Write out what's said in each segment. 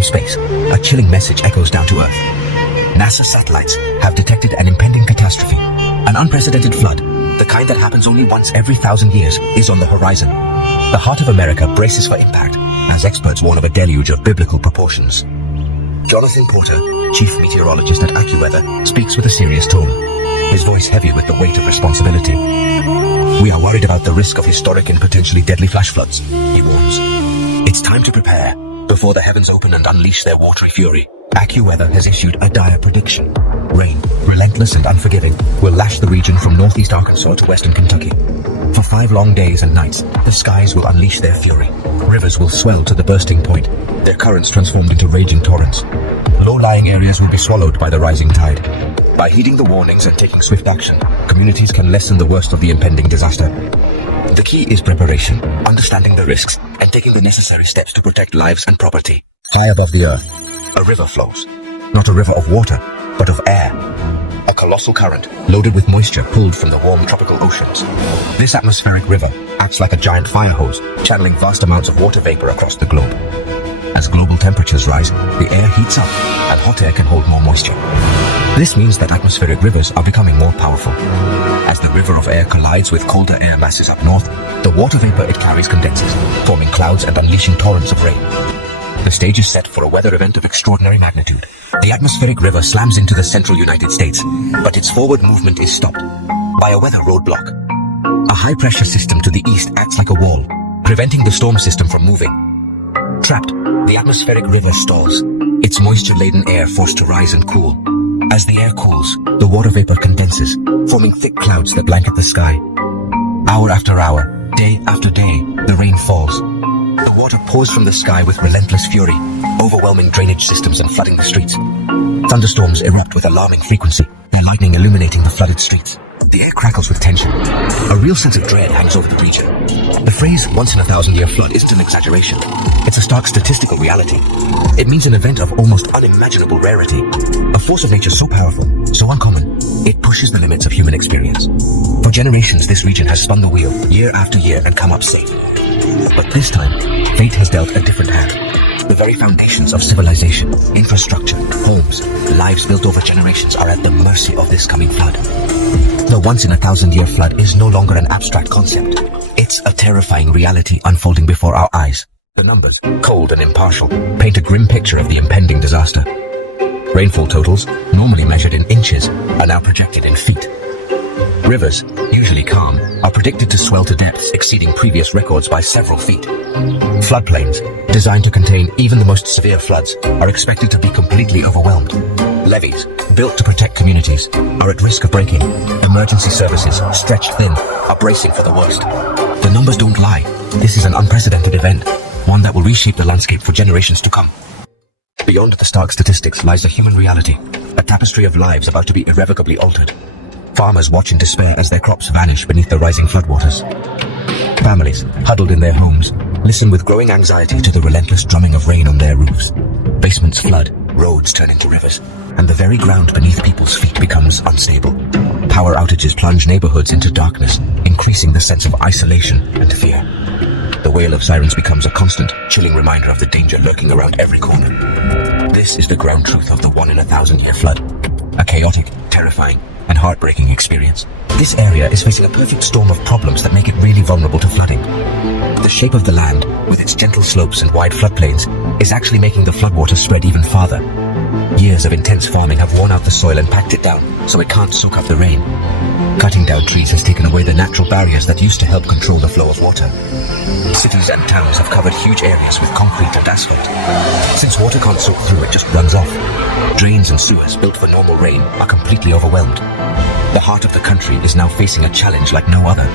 From space, a chilling message echoes down to Earth. NASA satellites have detected an impending catastrophe. An unprecedented flood, the kind that happens only once every 1,000 years, is on the horizon. The heart of America braces for impact, as experts warn of a deluge of biblical proportions. Jonathan Porter, chief meteorologist at AccuWeather, speaks with a serious tone, his voice heavy with the weight of responsibility. We are worried about the risk of historic and potentially deadly flash floods, he warns. It's time to prepare, before the heavens open and unleash their watery fury. AccuWeather has issued a dire prediction. Rain, relentless and unforgiving, will lash the region from northeast Arkansas to western Kentucky. For 5 long days and nights, the skies will unleash their fury. Rivers will swell to the bursting point, their currents transformed into raging torrents. Low-lying areas will be swallowed by the rising tide. By heeding the warnings and taking swift action, communities can lessen the worst of the impending disaster. The key is preparation, understanding the risks, and taking the necessary steps to protect lives and property. High above the earth, a river flows. Not a river of water, but of air. A colossal current, loaded with moisture pulled from the warm tropical oceans. This atmospheric river acts like a giant fire hose, channeling vast amounts of water vapor across the globe. As global temperatures rise, the air heats up, and hot air can hold more moisture. This means that atmospheric rivers are becoming more powerful. As the river of air collides with colder air masses up north, the water vapor it carries condenses, forming clouds and unleashing torrents of rain. The stage is set for a weather event of extraordinary magnitude. The atmospheric river slams into the central United States, but its forward movement is stopped by a weather roadblock. A high-pressure system to the east acts like a wall, preventing the storm system from moving. Trapped, the atmospheric river stalls, its moisture-laden air forced to rise and cool. As the air cools, the water vapor condenses, forming thick clouds that blanket the sky. Hour after hour, day after day, the rain falls. The water pours from the sky with relentless fury, overwhelming drainage systems and flooding the streets. Thunderstorms erupt with alarming frequency, their lightning illuminating the flooded streets. The air crackles with tension. A real sense of dread hangs over the region. The phrase once-in-a-thousand-year flood isn't an exaggeration. It's a stark statistical reality. It means an event of almost unimaginable rarity. A force of nature so powerful, so uncommon, it pushes the limits of human experience. For generations, this region has spun the wheel, year after year, and come up safe. But this time, fate has dealt a different hand. The very foundations of civilization, infrastructure, homes, lives built over generations are at the mercy of this coming flood. The once-in-a-thousand-year flood is no longer an abstract concept. It's a terrifying reality unfolding before our eyes. The numbers, cold and impartial, paint a grim picture of the impending disaster. Rainfall totals, normally measured in inches, are now projected in feet. Rivers, usually calm, are predicted to swell to depths exceeding previous records by several feet. Floodplains, designed to contain even the most severe floods, are expected to be completely overwhelmed. Levees, built to protect communities, are at risk of breaking. Emergency services, stretched thin, are bracing for the worst. The numbers don't lie. This is an unprecedented event, one that will reshape the landscape for generations to come. Beyond the stark statistics lies a human reality, a tapestry of lives about to be irrevocably altered. Farmers watch in despair as their crops vanish beneath the rising floodwaters. Families, huddled in their homes, listen with growing anxiety to the relentless drumming of rain on their roofs. Basements flood, roads turn into rivers, and the very ground beneath people's feet becomes unstable. Power outages plunge neighborhoods into darkness, increasing the sense of isolation and fear. The wail of sirens becomes a constant, chilling reminder of the danger lurking around every corner. This is the ground truth of the one-in-a-thousand-year flood. A chaotic, terrifying, and heartbreaking experience. This area is facing a perfect storm of problems that make it really vulnerable to flooding. The shape of the land, with its gentle slopes and wide floodplains, is actually making the floodwaters spread even farther. Years of intense farming have worn out the soil and packed it down, so it can't soak up the rain. Cutting down trees has taken away the natural barriers that used to help control the flow of water. Cities and towns have covered huge areas with concrete and asphalt. Since water can't soak through, it just runs off. Drains and sewers built for normal rain are completely overwhelmed. The heart of the country is now facing a challenge like no other.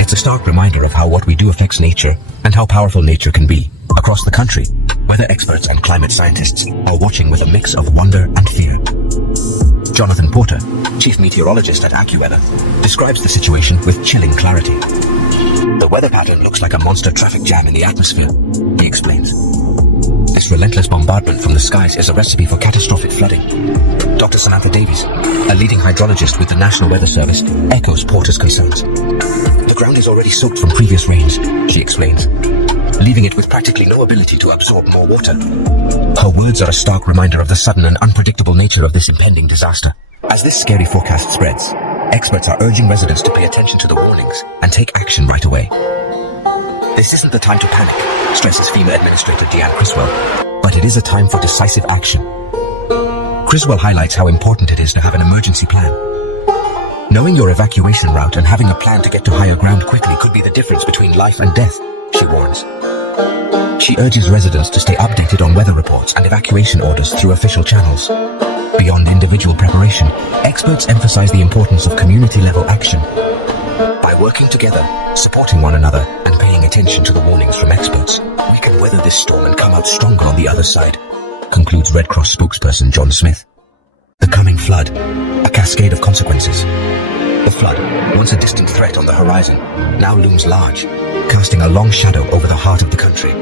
It's a stark reminder of how what we do affects nature and how powerful nature can be. Across the country, weather experts and climate scientists are watching with a mix of wonder and fear. Jonathan Porter, chief meteorologist at AccuWeather, describes the situation with chilling clarity. The weather pattern looks like a monster traffic jam in the atmosphere, he explains. This relentless bombardment from the skies is a recipe for catastrophic flooding. Dr. Samantha Davies, a leading hydrologist with the National Weather Service, echoes Porter's concerns. The ground is already soaked from previous rains, she explains. leaving it with practically no ability to absorb more water. Her words are a stark reminder of the sudden and unpredictable nature of this impending disaster. As this scary forecast spreads, experts are urging residents to pay attention to the warnings and take action right away. This isn't the time to panic, stresses FEMA Administrator Deanne Criswell, but it is a time for decisive action. Criswell highlights how important it is to have an emergency plan. Knowing your evacuation route and having a plan to get to higher ground quickly could be the difference between life and death, she warns. She urges residents to stay updated on weather reports and evacuation orders through official channels. Beyond individual preparation, experts emphasize the importance of community-level action. By working together, supporting one another, and paying attention to the warnings from experts, we can weather this storm and come out stronger on the other side, concludes Red Cross spokesperson John Smith. The coming flood, a cascade of consequences. The flood, once a distant threat on the horizon, now looms large, casting a long shadow over the heart of the country.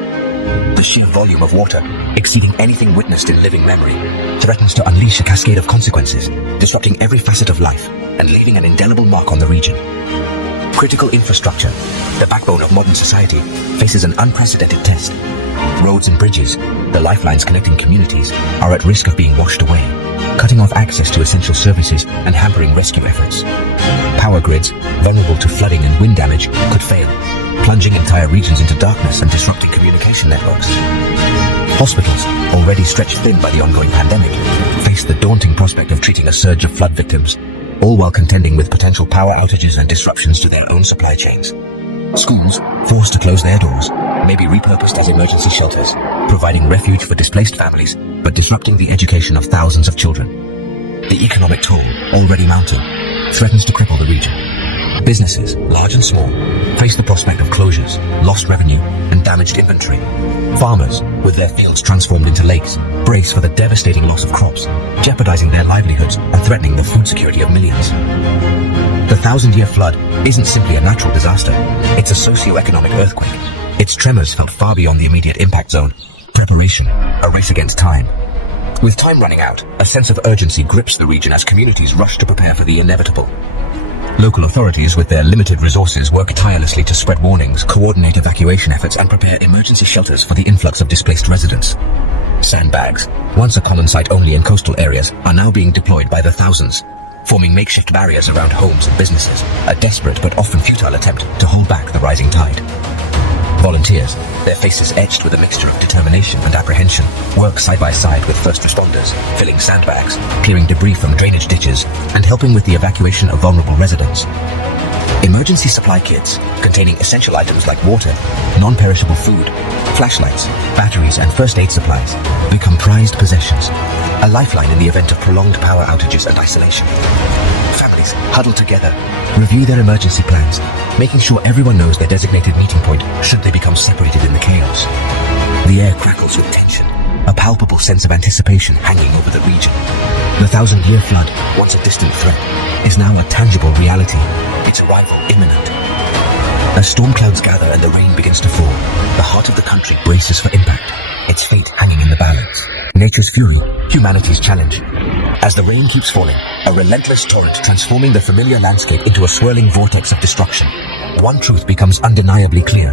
The sheer volume of water, exceeding anything witnessed in living memory, threatens to unleash a cascade of consequences, disrupting every facet of life and leaving an indelible mark on the region. Critical infrastructure, the backbone of modern society, faces an unprecedented test. Roads and bridges, the lifelines connecting communities, are at risk of being washed away, cutting off access to essential services and hampering rescue efforts. Power grids, vulnerable to flooding and wind damage, could fail, plunging entire regions into darkness and disrupting communication networks. Hospitals, already stretched thin by the ongoing pandemic, face the daunting prospect of treating a surge of flood victims, all while contending with potential power outages and disruptions to their own supply chains. Schools, forced to close their doors, may be repurposed as emergency shelters, providing refuge for displaced families, but disrupting the education of thousands of children. The economic toll, already mounting, threatens to cripple the region. Businesses, large and small, face the prospect of closures, lost revenue, and damaged inventory. Farmers, with their fields transformed into lakes, brace for the devastating loss of crops, jeopardizing their livelihoods and threatening the food security of millions. The thousand-year flood isn't simply a natural disaster, it's a socio-economic earthquake. Its tremors felt far beyond the immediate impact zone. Preparation, a race against time. With time running out, a sense of urgency grips the region as communities rush to prepare for the inevitable. Local authorities, with their limited resources, work tirelessly to spread warnings, coordinate evacuation efforts, and prepare emergency shelters for the influx of displaced residents. Sandbags, once a common sight only in coastal areas, are now being deployed by the thousands, forming makeshift barriers around homes and businesses, a desperate but often futile attempt to hold back the rising tide. Volunteers, their faces etched with a mixture of determination and apprehension, work side by side with first responders, filling sandbags, clearing debris from drainage ditches, and helping with the evacuation of vulnerable residents. Emergency supply kits, containing essential items like water, non-perishable food, flashlights, batteries, and first aid supplies, become prized possessions, a lifeline in the event of prolonged power outages and isolation. Families huddle together, review their emergency plans, making sure everyone knows their designated meeting point should they become separated in the chaos. The air crackles with tension, a palpable sense of anticipation hanging over the region. The thousand-year flood, once a distant threat, is now a tangible reality, its arrival imminent. As storm clouds gather and the rain begins to fall, the heart of the country braces for impact, its fate hanging in the balance. Nature's fury, humanity's challenge. As the rain keeps falling, a relentless torrent transforming the familiar landscape into a swirling vortex of destruction, one truth becomes undeniably clear.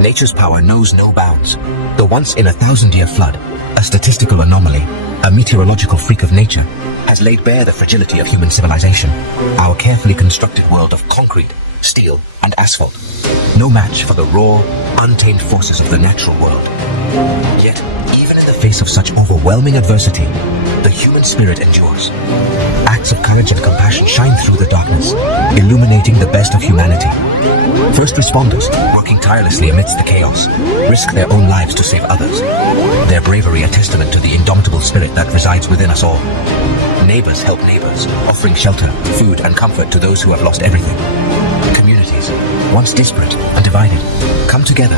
Nature's power knows no bounds. The once-in-a-thousand-year flood, a statistical anomaly, a meteorological freak of nature, has laid bare the fragility of human civilization, our carefully constructed world of concrete, steel, and asphalt. No match for the raw, untamed forces of the natural world. Yet, even in the face of such overwhelming adversity, the human spirit endures. Acts of courage and compassion shine through the darkness, illuminating the best of humanity. First responders, working tirelessly amidst the chaos, risk their own lives to save others. Their bravery a testament to the indomitable spirit that resides within us all. Neighbors help neighbors, offering shelter, food, and comfort to those who have lost everything. Communities, once disparate and divided, come together,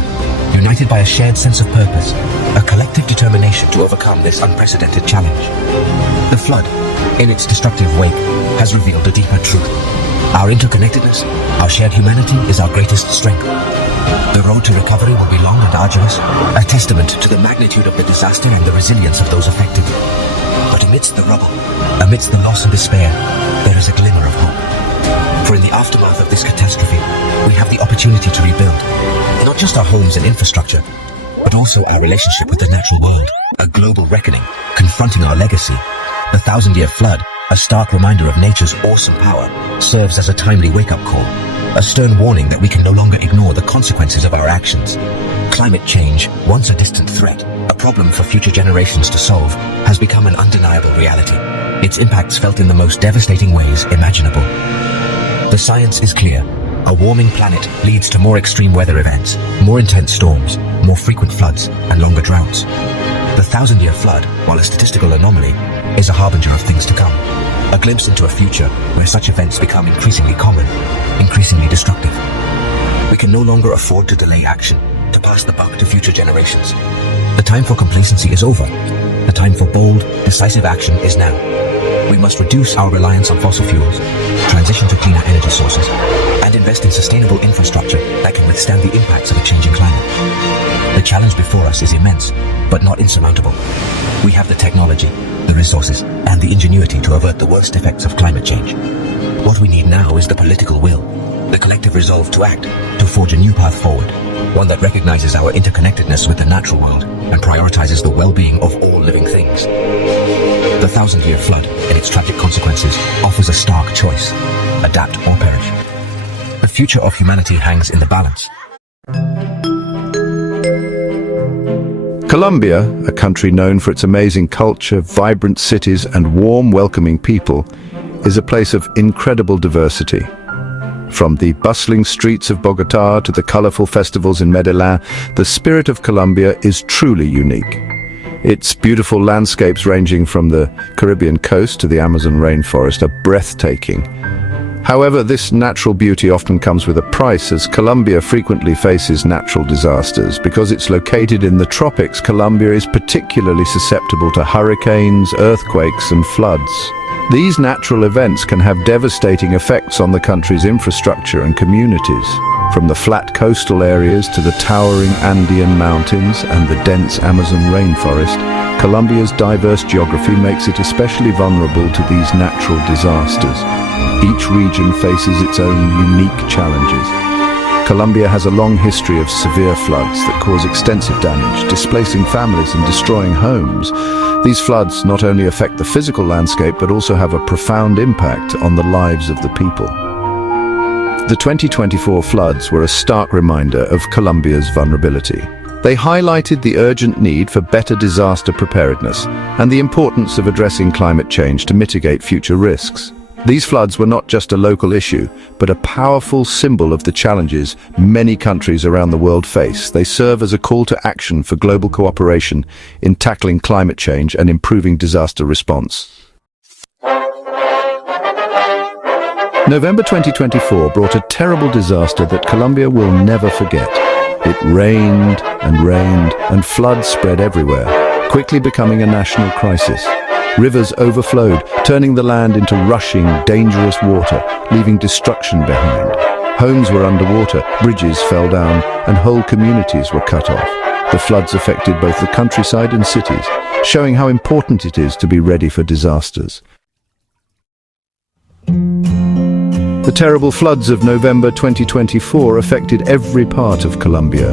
united by a shared sense of purpose, a collective determination to overcome this unprecedented challenge. The flood, in its destructive wake, has revealed a deeper truth. Our interconnectedness, our shared humanity is our greatest strength. The road to recovery will be long and arduous, a testament to the magnitude of the disaster and the resilience of those affected. But amidst the rubble, amidst the loss and despair, there is a glimmer of hope. For in the aftermath of this catastrophe, we have the opportunity to rebuild not just our homes and infrastructure, but also our relationship with the natural world. A global reckoning confronting our legacy. The thousand-year flood, a stark reminder of nature's awesome power, serves as a timely wake-up call, a stern warning that we can no longer ignore the consequences of our actions. Climate change, once a distant threat, a problem for future generations to solve, has become an undeniable reality. Its impacts felt in the most devastating ways imaginable. The science is clear. A warming planet leads to more extreme weather events, more intense storms, more frequent floods, and longer droughts. The thousand-year flood, while a statistical anomaly, is a harbinger of things to come. A glimpse into a future where such events become increasingly common, increasingly destructive. We can no longer afford to delay action, to pass the buck to future generations. The time for complacency is over. The time for bold, decisive action is now. We must reduce our reliance on fossil fuels, transition to cleaner energy sources, and invest in sustainable infrastructure that can withstand the impacts of a changing climate. The challenge before us is immense, but not insurmountable. We have the technology, the resources, and the ingenuity to avert the worst effects of climate change. What we need now is the political will, the collective resolve to act, to forge a new path forward, one that recognizes our interconnectedness with the natural world and prioritizes the well-being of all living things. The thousand-year flood, in its tragic consequences, offers a stark choice: adapt or perish. The future of humanity hangs in the balance. Colombia, a country known for its amazing culture, vibrant cities, and warm, welcoming people, is a place of incredible diversity. From the bustling streets of Bogotá to the colorful festivals in Medellin, the spirit of Colombia is truly unique. Its beautiful landscapes ranging from the Caribbean coast to the Amazon rainforest are breathtaking. However, this natural beauty often comes with a price, as Colombia frequently faces natural disasters. Because it's located in the tropics, Colombia is particularly susceptible to hurricanes, earthquakes, and floods. These natural events can have devastating effects on the country's infrastructure and communities. From the flat coastal areas to the towering Andean mountains and the dense Amazon rainforest, Colombia's diverse geography makes it especially vulnerable to these natural disasters. Each region faces its own unique challenges. Colombia has a long history of severe floods that cause extensive damage, displacing families and destroying homes. These floods not only affect the physical landscape but also have a profound impact on the lives of the people. The 2024 floods were a stark reminder of Colombia's vulnerability. They highlighted the urgent need for better disaster preparedness and the importance of addressing climate change to mitigate future risks. These floods were not just a local issue, but a powerful symbol of the challenges many countries around the world face. They serve as a call to action for global cooperation in tackling climate change and improving disaster response. November 2024 brought a terrible disaster that Colombia will never forget. It rained, and floods spread everywhere, quickly becoming a national crisis. Rivers overflowed, turning the land into rushing, dangerous water, leaving destruction behind. Homes were underwater, bridges fell down, and whole communities were cut off. The floods affected both the countryside and cities, showing how important it is to be ready for disasters. The terrible floods of November 2024 affected every part of Colombia.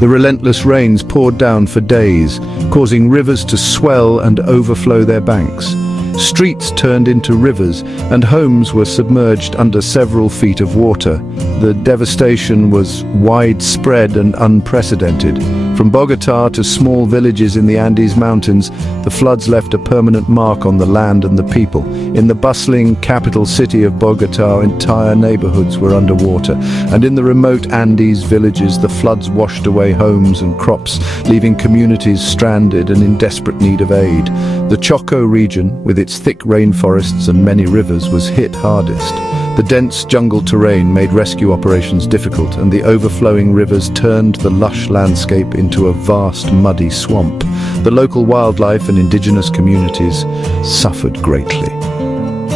The relentless rains poured down for days, causing rivers to swell and overflow their banks. Streets turned into rivers, and homes were submerged under several feet of water. The devastation was widespread and unprecedented. From Bogotá to small villages in the Andes Mountains, the floods left a permanent mark on the land and the people. In the bustling capital city of Bogotá, entire neighborhoods were underwater, and in the remote Andes villages, the floods washed away homes and crops, leaving communities stranded and in desperate need of aid. The Choco region, with its thick rainforests and many rivers, was hit hardest. The dense jungle terrain made rescue operations difficult, and the overflowing rivers turned the lush landscape into a vast, muddy swamp. The local wildlife and indigenous communities suffered greatly.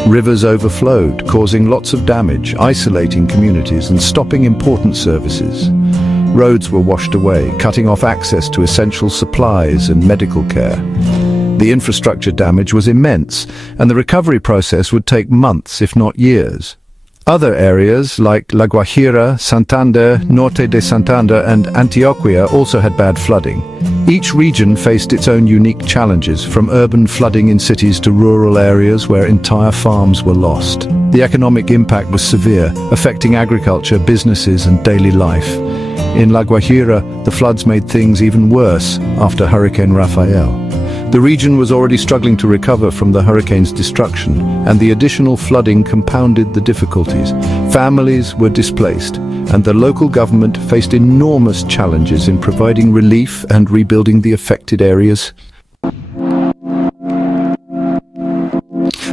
Rivers overflowed, causing lots of damage, isolating communities and stopping important services. Roads were washed away, cutting off access to essential supplies and medical care. The infrastructure damage was immense, and the recovery process would take months, if not years. Other areas like La Guajira, Santander, Norte de Santander and Antioquia also had bad flooding. Each region faced its own unique challenges, from urban flooding in cities to rural areas where entire farms were lost. The economic impact was severe, affecting agriculture, businesses and daily life. In La Guajira, the floods made things even worse after Hurricane Rafael. The region was already struggling to recover from the hurricane's destruction, and the additional flooding compounded the difficulties. Families were displaced, and the local government faced enormous challenges in providing relief and rebuilding the affected areas.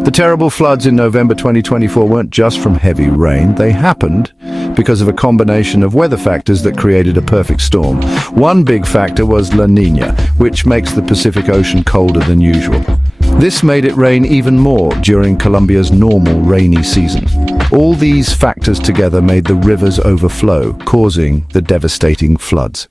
The terrible floods in November 2024 weren't just from heavy rain. They happened because of a combination of weather factors that created a perfect storm. One big factor was La Niña, which makes the Pacific Ocean colder than usual. This made it rain even more during Colombia's normal rainy season. All these factors together made the rivers overflow, causing the devastating floods.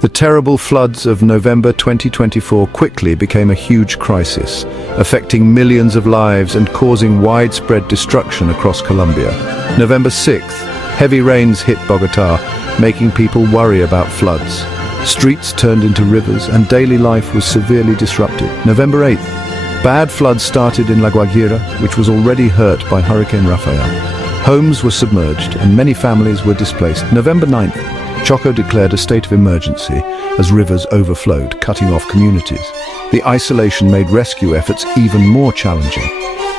The terrible floods of November 2024 quickly became a huge crisis, affecting millions of lives and causing widespread destruction across Colombia. November 6th, heavy rains hit Bogotá, making people worry about floods. Streets turned into rivers and daily life was severely disrupted. November 8th, bad floods started in La Guajira, which was already hurt by Hurricane Rafael. Homes were submerged and many families were displaced. November 9th, Choco declared a state of emergency as rivers overflowed, cutting off communities. The isolation made rescue efforts even more challenging.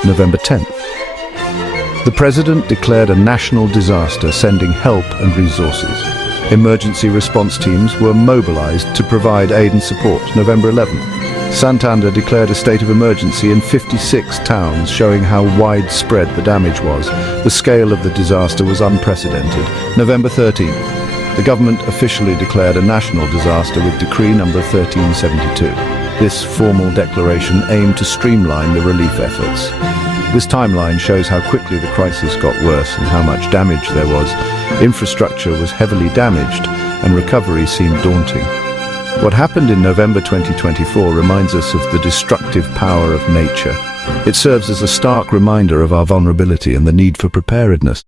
November 10th. The president declared a national disaster, sending help and resources. Emergency response teams were mobilized to provide aid and support. November 11th. Santander declared a state of emergency in 56 towns, showing how widespread the damage was. The scale of the disaster was unprecedented. November 13th. The government officially declared a national disaster with Decree number 1372. This formal declaration aimed to streamline the relief efforts. This timeline shows how quickly the crisis got worse and how much damage there was. Infrastructure was heavily damaged and recovery seemed daunting. What happened in November 2024 reminds us of the destructive power of nature. It serves as a stark reminder of our vulnerability and the need for preparedness.